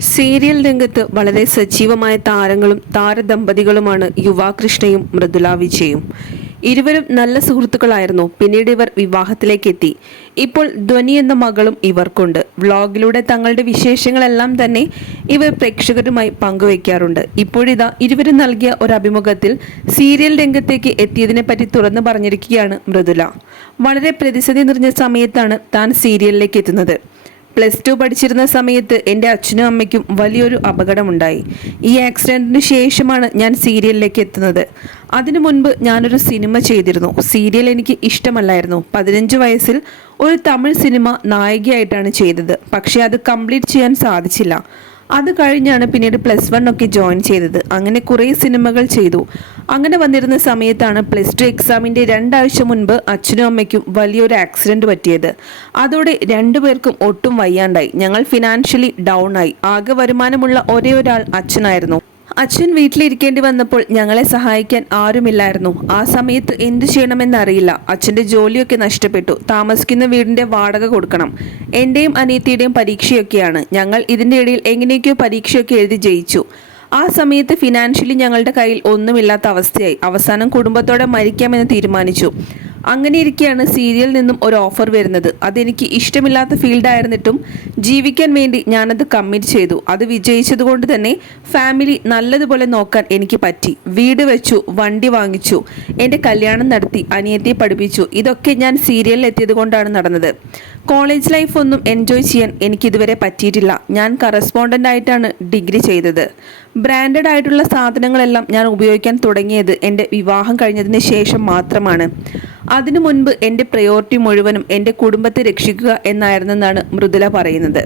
Serial രംഗത്ത് വളരെ സജീവമായ താരങ്ങളും താരദമ്പതികളുമാണ് യുവാകൃഷ്ണയും മൃദുല വിജയും. ഇരുവരും നല്ല സുഹൃത്തുക്കളായിരുന്നു. പിന്നീട് ഇവർ വിവാഹത്തിലേക്ക് എത്തി ഇപ്പോൾ ധ്വനി എന്ന മകളും ഇവർക്കുണ്ട്. വ്ളോഗിലൂടെ തങ്ങളുടെ വിശേഷങ്ങളെല്ലാം തന്നെ ഇവർ പ്രേക്ഷകരുമായി പങ്കുവയ്ക്കാറുണ്ട്. ഇപ്പോഴിതാ ഇരുവരും നൽകിയ ഒരു അഭിമുഖത്തിൽ സീരിയൽ രംഗത്തേക്ക് എത്തിയതിനെ പറ്റി തുറന്നു പറഞ്ഞിരിക്കുകയാണ് മൃദുല. വളരെ പ്രതിസന്ധി നിറഞ്ഞ സമയത്താണ് താൻ സീരിയലിലേക്ക് എത്തുന്നത്. പ്ലസ് ടു പഠിച്ചിരുന്ന സമയത്ത് എന്റെ അച്ഛനും അമ്മയ്ക്കും വലിയൊരു അപകടമുണ്ടായി. ഈ ആക്സിഡന്റിന് ശേഷമാണ് ഞാൻ സീരിയലിലേക്ക് എത്തുന്നത്. അതിനു മുൻപ് ഞാനൊരു സിനിമ ചെയ്തിരുന്നു. സീരിയൽ എനിക്ക് ഇഷ്ടമല്ലായിരുന്നു. പതിനഞ്ച് വയസ്സിൽ ഒരു തമിഴ് സിനിമ നായികയായിട്ടാണ് ചെയ്തത്. പക്ഷേ അത് കംപ്ലീറ്റ് ചെയ്യാൻ സാധിച്ചില്ല. അത് കഴിഞ്ഞാണ് പിന്നീട് പ്ലസ് വൺ ഒക്കെ ജോയിൻ ചെയ്തത്. അങ്ങനെ കുറേ സിനിമകൾ ചെയ്തു. അങ്ങനെ വന്നിരുന്ന സമയത്താണ് പ്ലസ് ടു എക്സാമിന്റെ രണ്ടാഴ്ച മുൻപ് അച്ഛനും അമ്മയ്ക്കും വലിയൊരു ആക്സിഡന്റ് പറ്റിയത്. അതോടെ രണ്ടുപേർക്കും ഒട്ടും വയ്യാണ്ടായി. ഞങ്ങൾ ഫിനാൻഷ്യലി ഡൗൺ ആയി. ആകെ വരുമാനമുള്ള ഒരേ ഒരാൾ അച്ഛനായിരുന്നു. അച്ഛൻ വീട്ടിലിരിക്കേണ്ടി വന്നപ്പോൾ ഞങ്ങളെ സഹായിക്കാൻ ആരുമില്ലായിരുന്നു. ആ സമയത്ത് എന്തു ചെയ്യണമെന്നറിയില്ല അച്ഛന്റെ ജോലിയൊക്കെ നഷ്ടപ്പെട്ടു. താമസിക്കുന്ന വീടിന്റെ വാടക കൊടുക്കണം. എന്റെയും അനിയത്തിയുടെയും പരീക്ഷയൊക്കെയാണ്. ഞങ്ങൾ ഇതിന്റെ ഇടയിൽ എങ്ങനെയൊക്കെയോ പരീക്ഷയൊക്കെ എഴുതി ജയിച്ചു. ആ സമയത്ത് ഫിനാൻഷ്യലി ഞങ്ങളുടെ കയ്യിൽ ഒന്നുമില്ലാത്ത അവസ്ഥയായി. അവസാനം കുടുംബത്തോടെ മരിക്കാമെന്ന് തീരുമാനിച്ചു. അങ്ങനെ ഇരിക്കെയാണ് സീരിയൽ നിന്നും ഒരു ഓഫർ വരുന്നത്. അതെനിക്ക് ഇഷ്ടമില്ലാത്ത ഫീൽഡായിരുന്നിട്ടും ജീവിക്കാൻ വേണ്ടി ഞാനത് കമ്മിറ്റ് ചെയ്തു. അത് വിജയിച്ചതുകൊണ്ട് തന്നെ ഫാമിലി നല്ലതുപോലെ നോക്കാൻ എനിക്ക് പറ്റി. വീട് വെച്ചു വണ്ടി വാങ്ങിച്ചു എന്റെ കല്യാണം നടത്തി അനിയത്തിയെ പഠിപ്പിച്ചു. ഇതൊക്കെ ഞാൻ സീരിയലിൽ എത്തിയത് കൊണ്ടാണ് നടന്നത്. കോളേജ് ലൈഫ് ഒന്നും എൻജോയ് ചെയ്യാൻ എനിക്കിതുവരെ പറ്റിയിട്ടില്ല. ഞാൻ കറസ്പോണ്ടന്റ് ആയിട്ടാണ് ഡിഗ്രി ചെയ്തത്. ബ്രാൻഡഡ് ആയിട്ടുള്ള സാധനങ്ങളെല്ലാം ഞാൻ ഉപയോഗിക്കാൻ തുടങ്ങിയത് എന്റെ വിവാഹം കഴിഞ്ഞതിന് ശേഷം മാത്രമാണ്. അതിനു മുൻപ് എന്റെ പ്രയോറിറ്റി മുഴുവനും എന്റെ കുടുംബത്തെ രക്ഷിക്കുക എന്നായിരുന്നെന്നാണ് മൃദുല പറയുന്നത്.